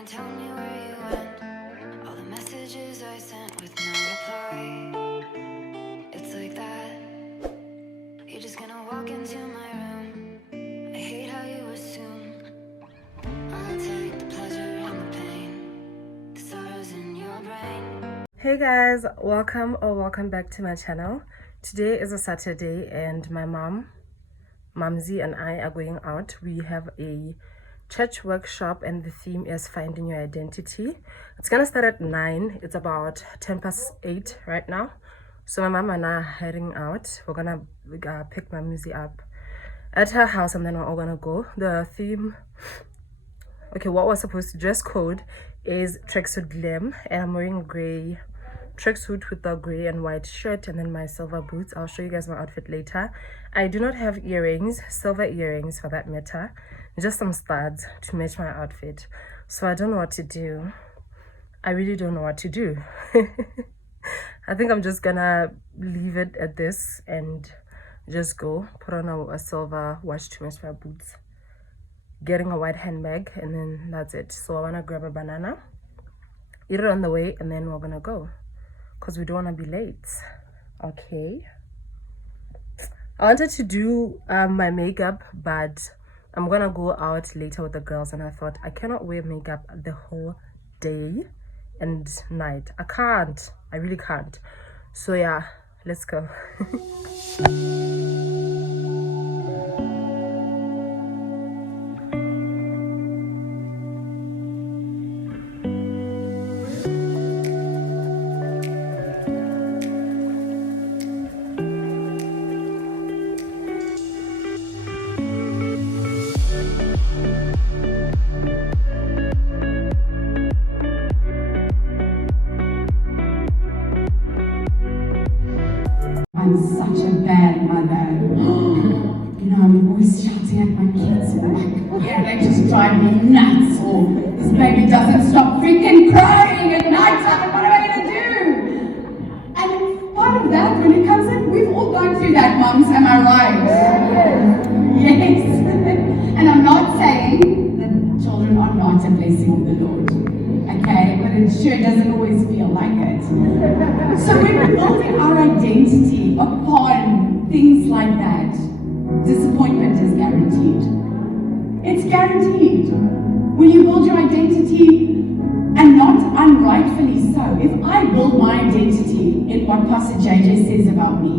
gonna tell me where you went? All the messages I sent with no reply. It's like that. You're just gonna walk into my room. I hate how you assume I'll take the pleasure and the pain, the sorrows in your brain. Hey guys, welcome back to my channel. Today is a Saturday and my Mamzi and I are going out. We have a church workshop and the theme is finding your identity. It's gonna start at 9. It's about 8:10 right now. So my mom and I are heading out. We're gonna pick Mamzi up at her house and then we're all gonna go. The theme, okay, what we're supposed to dress code is tracksuit glam, and I'm wearing gray tracksuit with a gray and white shirt and then my silver boots. I'll show you guys my outfit later. I do not have earrings, silver earrings for that matter, just some studs to match my outfit. So I don't know what to do. I really don't know what to do. I think I'm just gonna leave it at this and just go put on a silver watch to match my boots, getting a white handbag, and then that's it. So I want to grab a banana, eat it on the way, and then we're gonna go because we don't want to be late. Okay, I wanted to do my makeup, but I'm gonna go out later with the girls and I thought I cannot wear makeup the whole day and night. I really can't. So yeah, let's go. I'm such a bad mother. You know, I'm always shouting at my kids and like, yeah, they just drive me nuts. Or this baby doesn't stop freaking crying at night time. What am I gonna do? And part of that, when it comes in, we've all gone through that, mums. Am I right? Yes. And I'm not saying that children are not a blessing of the Lord. Okay, but it sure doesn't always feel like it. So when we're building our identity upon things like that, disappointment is guaranteed. It's guaranteed. When you build your identity, and not unrightfully so, if I build my identity in what Pastor JJ says about me,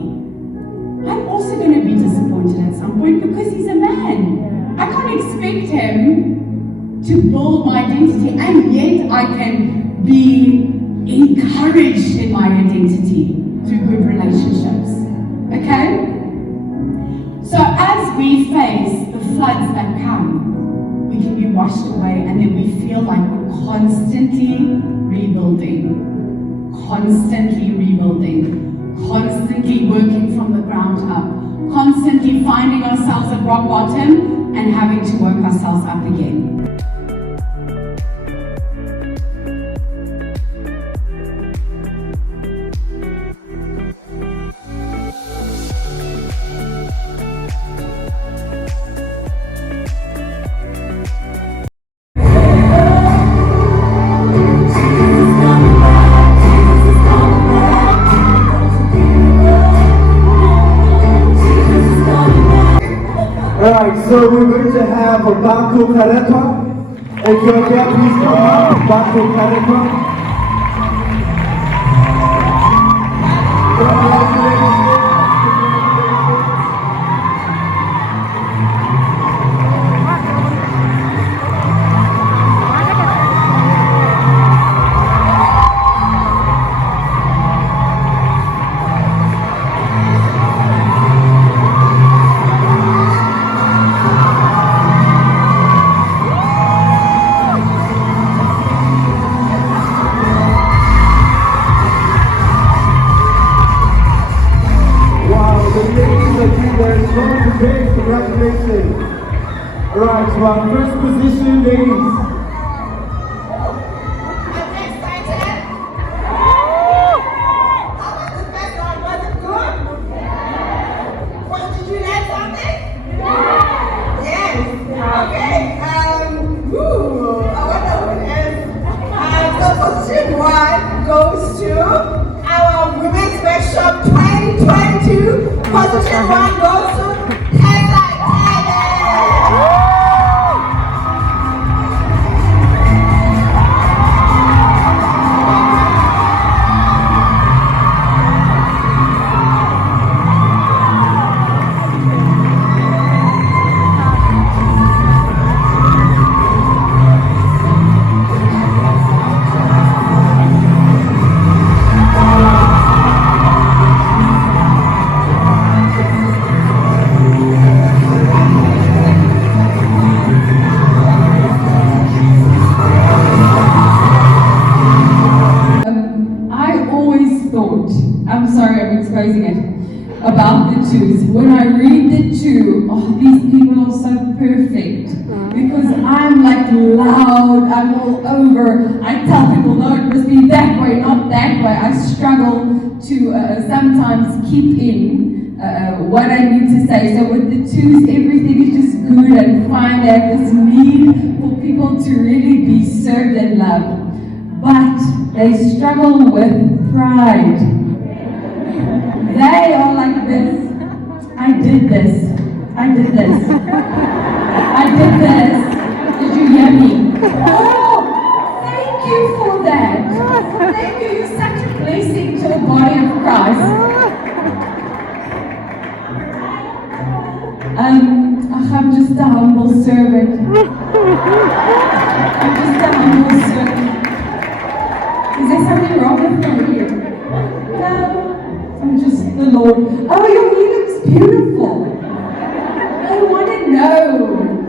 I'm also going to be disappointed at some point because he's a man. I can't expect him to build my identity, and yet I can be encouraged in my identity through good relationships. Okay? So as we face the floods that come, we can be washed away and then we feel like we're constantly rebuilding, constantly working from the ground up, constantly finding ourselves at rock bottom and having to work ourselves up again. Alright, so we're going to have a Bako Karekwa. Ethiopia, please come up. Bako Karekwa. Congratulations. Alright, so our first position, ladies. I'm excited. How was the first one? Was it good? Well, did you learn something? Yes. Okay. I wonder who else Position 1 goes to Tessa Taylor. I always thought, I'm sorry I'm exposing it, about the twos. When I read the two, oh, these people are so perfect. Because I'm like loud, I'm all over. I tell people, no, it must be that way, not that way. I struggle to sometimes keep in what I need to say. So with the twos, everything is just good and fine. They have this need for people to really be served and loved. But they struggle with pride. They are like this. I did this. I did this. I did this. Did you hear me? Oh, thank you for that. Thank you. You're such a blessing to the body of Christ. I'm just a humble servant. I'm just a humble servant. Is there something wrong with me? No, I'm just the Lord. Oh, your hair looks beautiful. They want to know,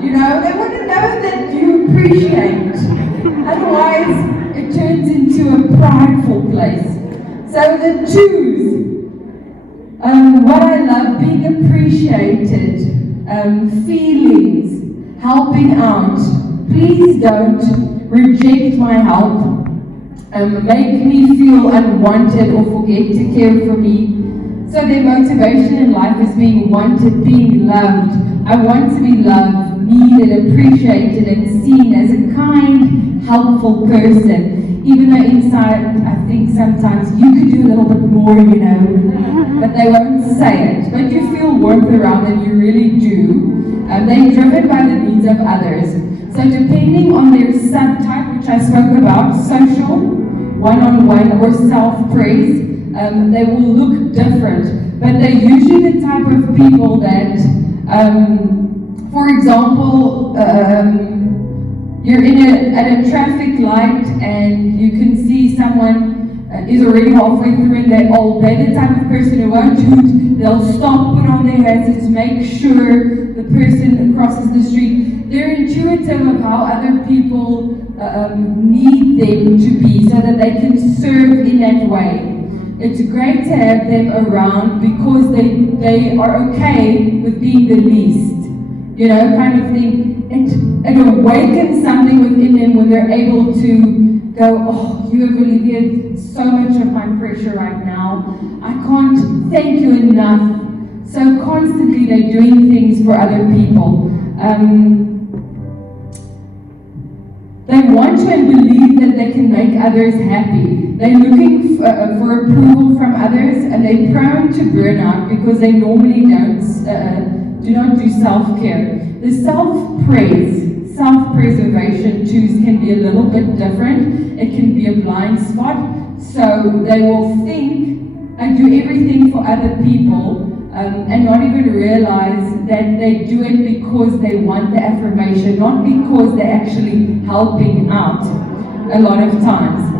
they want to know that you appreciate. Otherwise, it turns into a prideful place. So the twos, what I love, being appreciated, feelings, helping out. Please don't reject my help. Make me feel unwanted or forget to care for me. So their motivation in life is being wanted, being loved. I want to be loved, needed, appreciated, and seen as a kind, helpful person. Even though inside, I think sometimes you could do a little bit more, but they won't say it. But you feel warmth around them, you really do. They're driven by the needs of others. So depending on their subtype, which I spoke about, social, one-on-one, or self-praise, they will look different. But they're usually the type of people that, for example, you're at a traffic light and you can see someone is already halfway through and they're old. They're the type of person who won't hoot. They'll stop, put on their hazards, make sure the person crosses the street. They're intuitive of how other people need them to be so that they can serve in that way. It's great to have them around because they are okay with being the least, kind of thing. It awakens something within them when they're able to go, oh, you have alleviated so much of my pressure right now. I can't thank you enough. So constantly they're doing things for other people. They want to and believe that they can make others happy. They're looking for approval from others, and they're prone to burnout because they normally do not do self-care. The self-praise, self-preservation twos can be a little bit different. It can be a blind spot. So they will think and do everything for other people and not even realize that they do it because they want the affirmation, not because they're actually helping out a lot of times.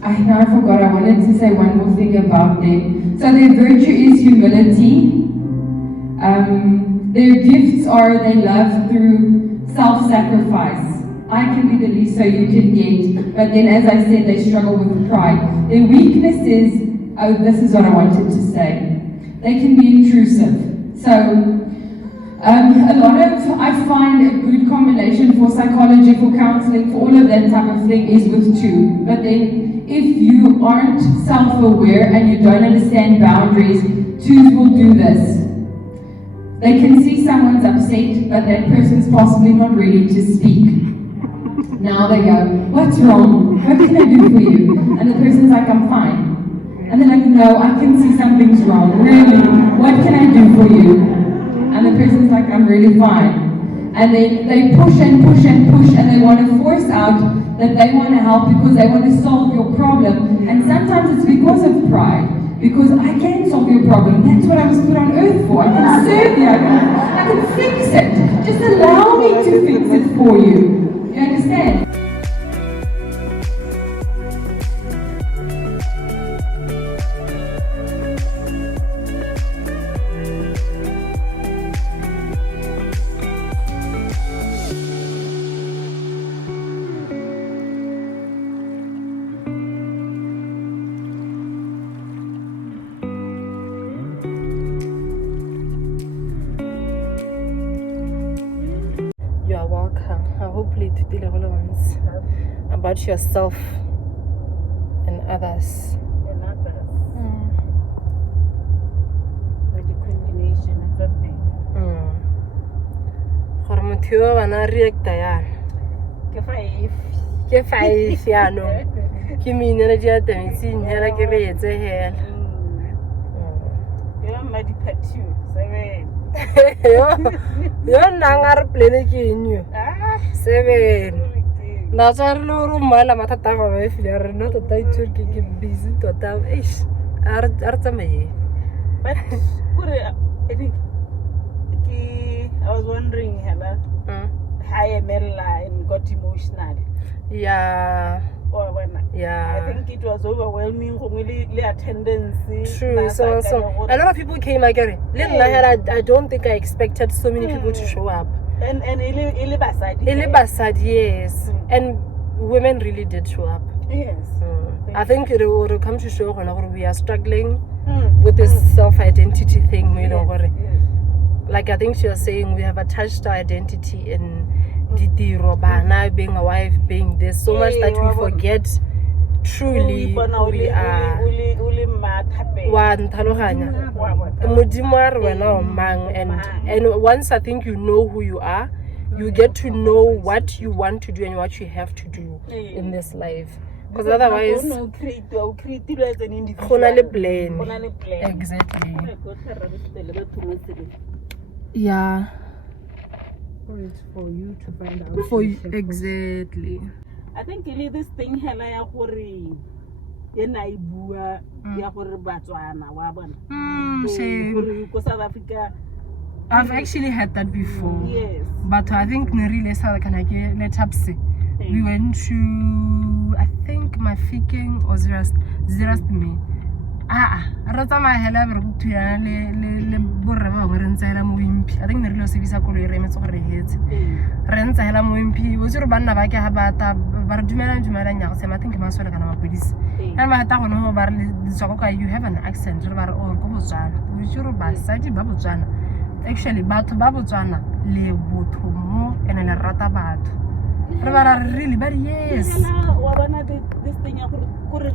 I forgot, I wanted to say one more thing about them. So their virtue is humility. Their gifts are they love through self-sacrifice. I can be the least so you can get, but then as I said, they struggle with pride. Their weakness is, this is what I wanted to say. They can be intrusive. So, I find a good combination for psychology, for counseling, for all of that type of thing is with two. But then, if you aren't self-aware and you don't understand boundaries, twos will do this. They can see someone's upset, but that person's possibly not ready to speak. Now they go, what's wrong? What can I do for you? And the person's like, I'm fine. And they're like, no, I can see something's wrong. Really? What can I do for you? And the person's like, I'm really fine. And they push and push and push, and they want to force out that they want to help because they want to solve your problem. And sometimes it's because of pride. Because I can solve your problem. That's what I was put on earth for. I can serve you. I can fix it. Just allow me to fix it for you. You understand? You are welcome. Hopefully to tell ones about yourself and others. And others. With the combination of everything. Gore motho yo bana reacta yana Ke five. ke 5 yaanong ke minele di atametseng hela ke re etse hela You're my departure. 7. yo nang a re plane ke enyo Ah. 7 na tswa re le gore mmala mathata a gaba e file re no tota itse ke busy tota eish a re tsamaye But I was wondering, Hella, how Mella and got emotional. yeah Or when yeah I think it was overwhelming. Really, attendance. True. So a lot of people came again. I don't think I expected so many people to show up. And Ilibasad, yes. And women really did show up. Yes. I think it will come to show when we are struggling with this self-identity thing, you know. Yes. Like I think she was saying, we have attached our identity in Didiro, Bana, being a wife, being this, so much that we forget truly who we are. One Taloganya. And once I think you know who you are, you get to know what you want to do and what you have to do in this life. Because otherwise, exactly. Yeah. Or it's for you to find out. For you, exactly. I think really this thing hela ya gore ena ibua ya gore Botswana wa bona. Shame. Gore ko South Africa. I've actually had that before. Yes. But I think really we went to, I think Mafikeng or Zerastme. Rata ma hela re go thuya le borra ba gore ntse hela mo impi. I think ne re lo sebisa kolo re metso gore hetse. Re ntse hela mo impi. Bo tsere banna ba ke ha bata ba re dumela nya go sema I think masole kana mapodisi. And ba ta go no ba re tswa ka you have an accent re ba re o go Botswana. Bo tsere ba sadi ba Botswana. Actually batho ba Botswana le botho mo ene le rata batho. Re ba ra really but yes. Wa bona this thing ya gore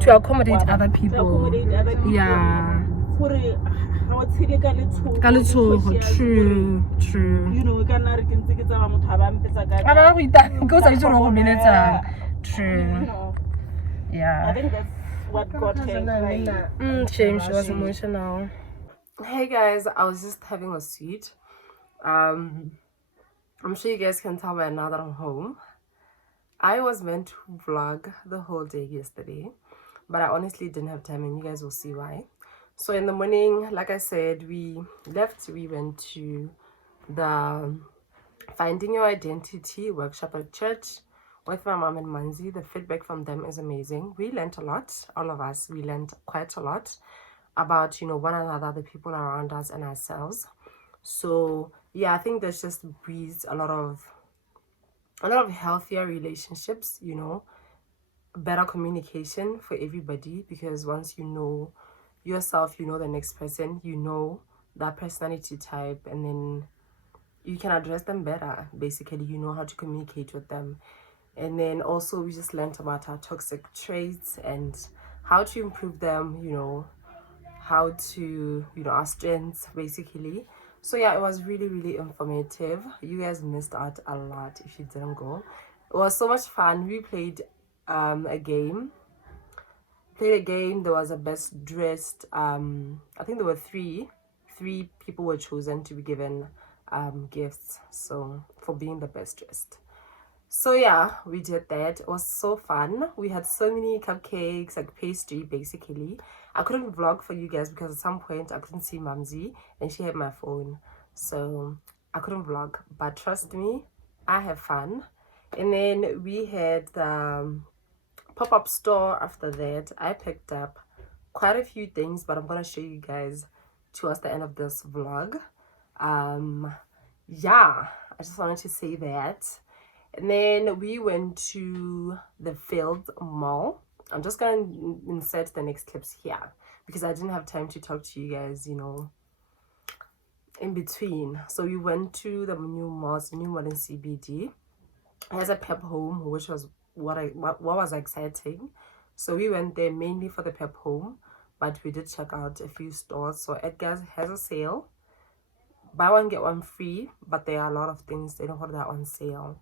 to accommodate other people. Yeah. True. You know, True. Yeah. I think that's what got her. Shame, she was emotional. Hey guys, I was just having a seat. I'm sure you guys can tell by now that I'm home. I was meant to vlog the whole day yesterday, but I honestly didn't have time, and you guys will see why. So in the morning, like I said, we left. We went to the Finding Your Identity workshop at church with my mom and Manzi. The feedback from them is amazing. We learned a lot. All of us, we learned quite a lot about, you know, one another, the people around us, and ourselves. So yeah, I think this just breeds a lot of healthier relationships, you know, better communication for everybody, because once you know yourself, you know the next person, you know that personality type, and then you can address them better. Basically, you know how to communicate with them. And then also we just learned about our toxic traits and how to improve them, you know, how to, you know, our strengths basically. So yeah, it was really, really informative. You guys missed out a lot if you didn't go. It was so much fun. We played a game. played a game. There was a best dressed. I think there were three people were chosen to be given gifts, so for being the best dressed. So yeah, we did that. It was so fun. We had so many cupcakes, like pastry basically. I couldn't vlog for you guys because at some point I couldn't see Mumsy and she had my phone, so I couldn't vlog. But trust me, I have fun. And then we had the pop-up store. After that, I picked up quite a few things, but I'm gonna show you guys towards the end of this vlog. Yeah, I just wanted to say that. And then we went to the Field Mall. I'm just gonna insert the next clips here because I didn't have time to talk to you guys, you know, in between. So we went to the new mall in CBD. It has a pep home, which was what was exciting. So we went there mainly for the pep home, but we did check out a few stores. So Edgar's has a sale, buy one get one free, but there are a lot of things they don't have that on sale,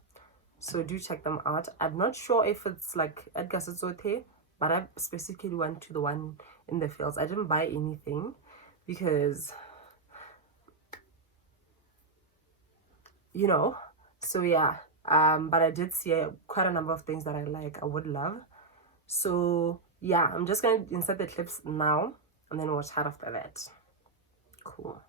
so do check them out. I'm not sure if it's like Edgar's is okay, but I specifically went to the one in the Fields. I didn't buy anything because, you know, so yeah. But I did see quite a number of things that I would love. So yeah, I'm just gonna insert the clips now and then watch out after that. Cool.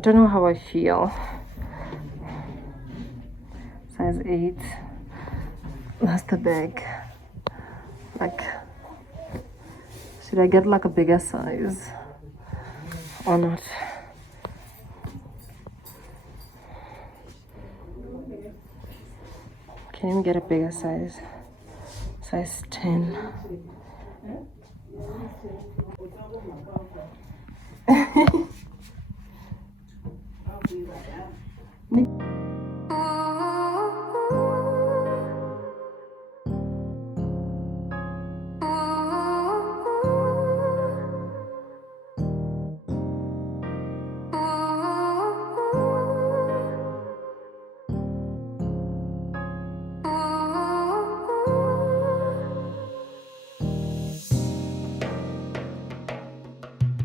I don't know how I feel. Size 8. That's the bag. Like, should I get like a bigger size or not? Can you get a bigger size? Size 10.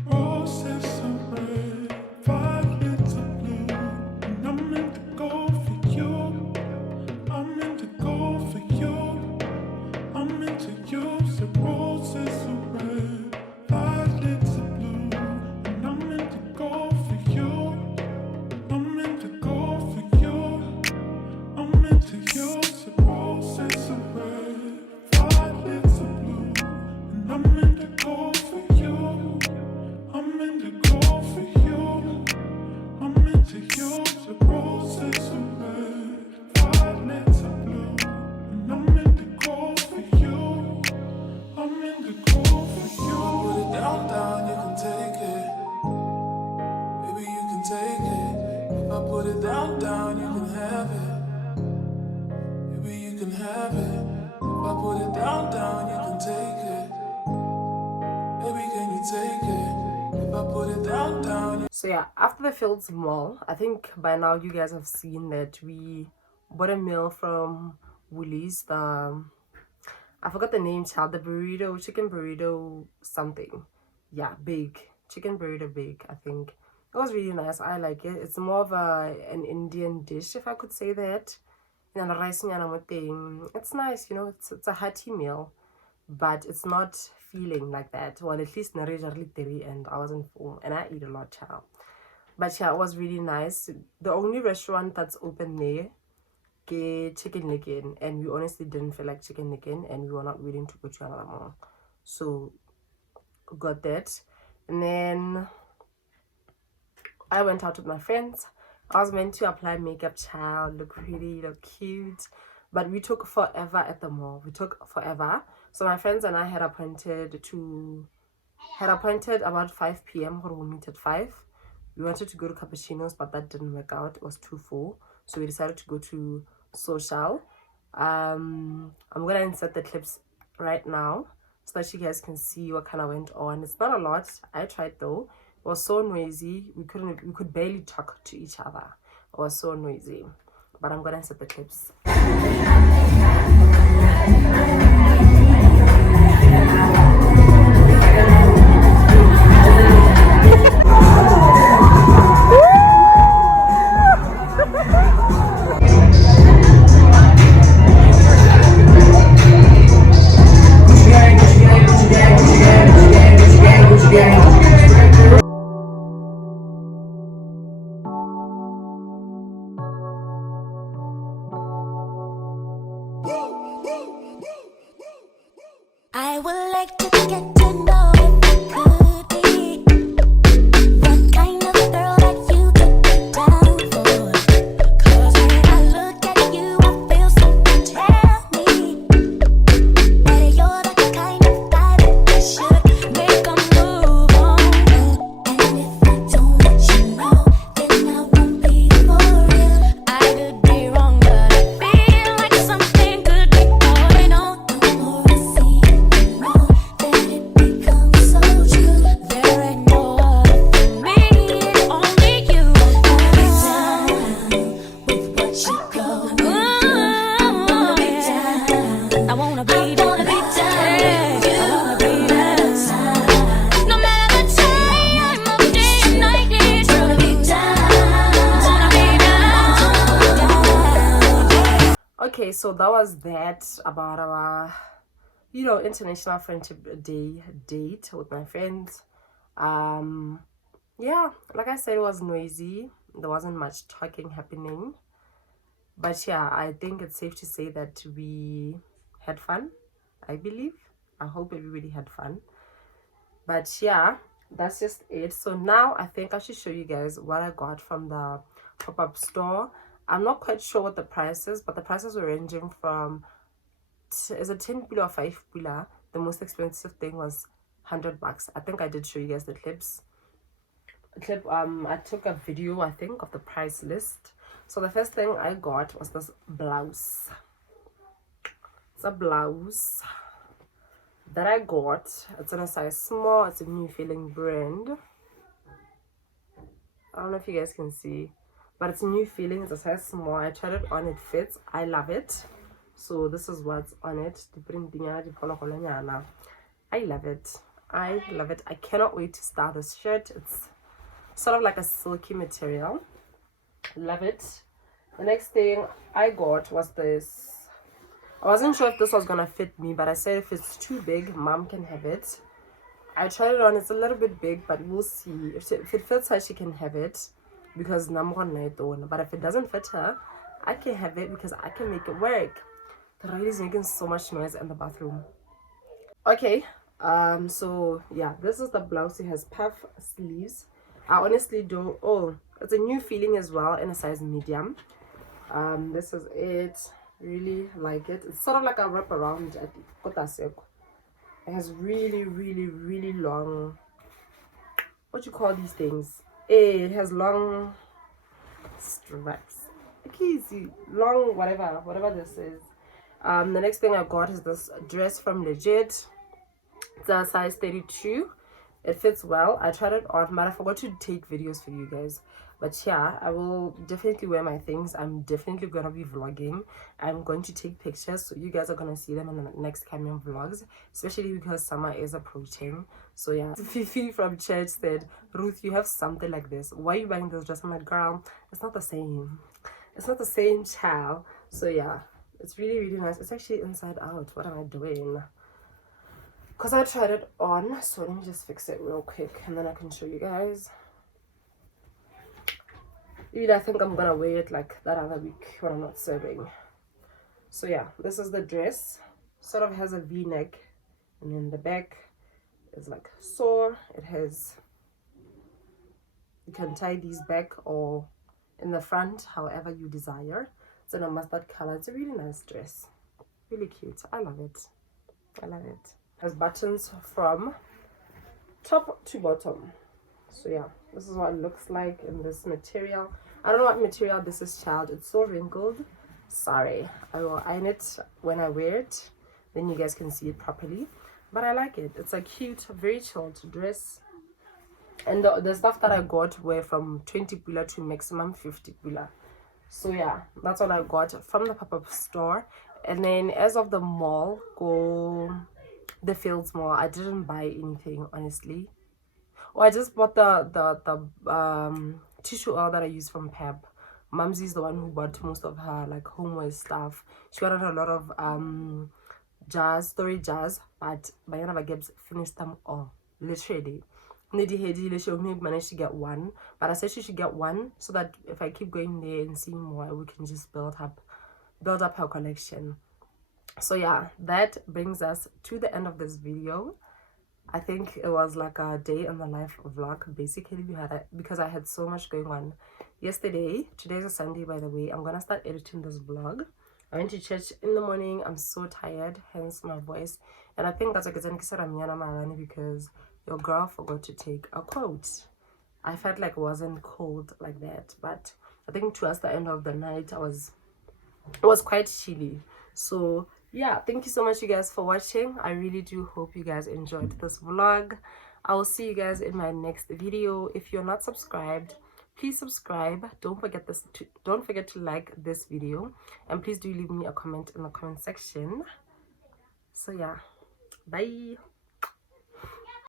Roses are red, violets are blue, and I'm meant to go for you. I'm meant to go for you. I'm meant to use the roses are red, violets are blue, and I'm meant to go for you. I'm meant to go for you. I'm meant to use the roses are red, violets are blue, and I'm meant to go for you. I'm meant to go for you. I'm meant to use the roses are red, violets are blue, and I'm meant to go for you. I'm meant to go for you. Put it down, down, you can take it. Baby, you can take it. If I put it down, down, you can have it. Baby, you can have it. If I put it down, down, you can take it. Baby, can you take it? If I put it down, down. So yeah, after the Fields Mall, I think by now you guys have seen that we bought a meal from Woolies. I forgot the name, child. The burrito, chicken burrito, something. Yeah, big chicken burrito, big. I think it was really nice. I like it. It's more of an Indian dish, if I could say that. And rice thing. It's nice, you know. It's a hearty meal, but it's not feeling like that. Well, at least and I wasn't full, and I eat a lot, child. But yeah, it was really nice. The only restaurant that's open there, chicken again, and we honestly didn't feel like chicken again, and we were not willing to go to another mall, so got that. And then I went out with my friends. I was meant to apply makeup, child, look pretty, look cute, but we took forever at the mall. We took forever. So my friends and I had appointed about 5 p.m. We'll meet at 5. We wanted to go to Cappuccino's, but that didn't work out. It was too full, so we decided to go to Social. I'm gonna insert the clips right now so that you guys can see what kind of went on. It's not a lot. I tried though. It was so noisy. We could barely talk to each other. It was so noisy. But I'm gonna insert the clips. I would like to get to know if it could be the kind of girl that you took it down for. 'Cause when I look at you, I feel something tell me that you're the kind of guy that I should make a move on. And if I don't let you know, then I won't be for real. I could be wrong, but I feel like something could be going on. The more I see it, the more that it becomes so true. There ain't no other for me, it's only you. I wanna be down with what you go. I wanna be down. No matter the time of day and night, it's wanna be down. Okay, so that was that about our, International Friendship Day date with my friends. yeah, like I said, it was noisy. There wasn't much talking happening. But yeah, I think it's safe to say that we had fun, I believe. I hope everybody had fun. But yeah, that's just it. So now I think I should show you guys what I got from the pop-up store. I'm not quite sure what the price is, but the prices were ranging from, is it 10 pula or 5 pula? The most expensive thing was $100. I think I did show you guys the clip. I took a video, I think, of the price list. So the first thing I got was this blouse. It's a blouse that I got. It's in a size small. It's a New Feeling brand. I don't know if you guys can see, but it's a New Feeling. It's a size small. I tried it on. It fits. I love it. So this is what's on it. I love it. I love it. I cannot wait to style this shirt. It's sort of like a silky material. Love it. The next thing I got was this. I wasn't sure if this was gonna fit me, but I said if it's too big, mom can have it. I tried it on. It's a little bit big, but we'll see. If it fits her, she can have it, because but if it doesn't fit her, I can have it because I can make it work. The rain is making so much noise in the bathroom. Okay, so yeah, this is the blouse. It has puff sleeves. I honestly don't. Oh, it's a New Feeling as well in a size medium. This is it. Really like it. It's sort of like a wrap around at Kotaseko. It has really long, what you call these things? It has long straps. Easy, long, whatever this is. The next thing I got is this dress from Legit. It's a size 32. It fits well. I tried it on, but I forgot to take videos for you guys. But yeah, I will definitely wear my things. I'm definitely gonna be vlogging. I'm going to take pictures, so you guys are gonna see them in the next coming vlogs, especially because summer is approaching. So yeah, Fifi from church said, Ruth, you have something like this. Why are you buying this dress? I'm like, girl, it's not the same. It's not the same, child. So yeah, it's really nice. It's actually inside out. What am I doing? Because I tried it on, so let me just fix it real quick and then I can show you guys. Even I think I'm gonna wear it like that other week when I'm not serving. So yeah, this is the dress. Sort of has a v-neck, and then the back is like so. It has, you can tie these back or in the front, however you desire. It's in a mustard color. It's a really nice dress, really cute. I love it. I love it. Has buttons from top to bottom. So yeah, this is what it looks like in this material. I don't know what material this is, child. It's so wrinkled. Sorry. I will iron it when I wear it, then you guys can see it properly. But I like it. It's a cute, very chilled dress. And the stuff that I got were from 20 pula to maximum 50 pula. So yeah, that's what I got from the pop-up store. And then as of the mall, the Fields Mall, I didn't buy anything, honestly. Oh, I just bought the tissue oil that I use from Pep. Mumsy's the one who bought most of her like homeware stuff. She wanted a lot of storage jars, but Bayana Gibbs finished them all, literally. She only managed to get one, but I said she should get one so that if I keep going there and seeing more, we can just build up her collection. So yeah, that brings us to the end of this video. I think it was like a day in the life vlog, basically, because I had so much going on yesterday. Today's a Sunday, by the way. I'm gonna start editing this vlog. I went to church in the morning. I'm so tired, hence my voice. And I think that's because your girl forgot to take a coat. I felt like it wasn't cold like that, but I think towards the end of the night it was quite chilly. So yeah, thank you so much, you guys, for watching. I really do hope you guys enjoyed this vlog. I will see you guys in my next video. If you're not subscribed, please subscribe. Don't forget to like this video, and please do leave me a comment in the comment section. So yeah, bye.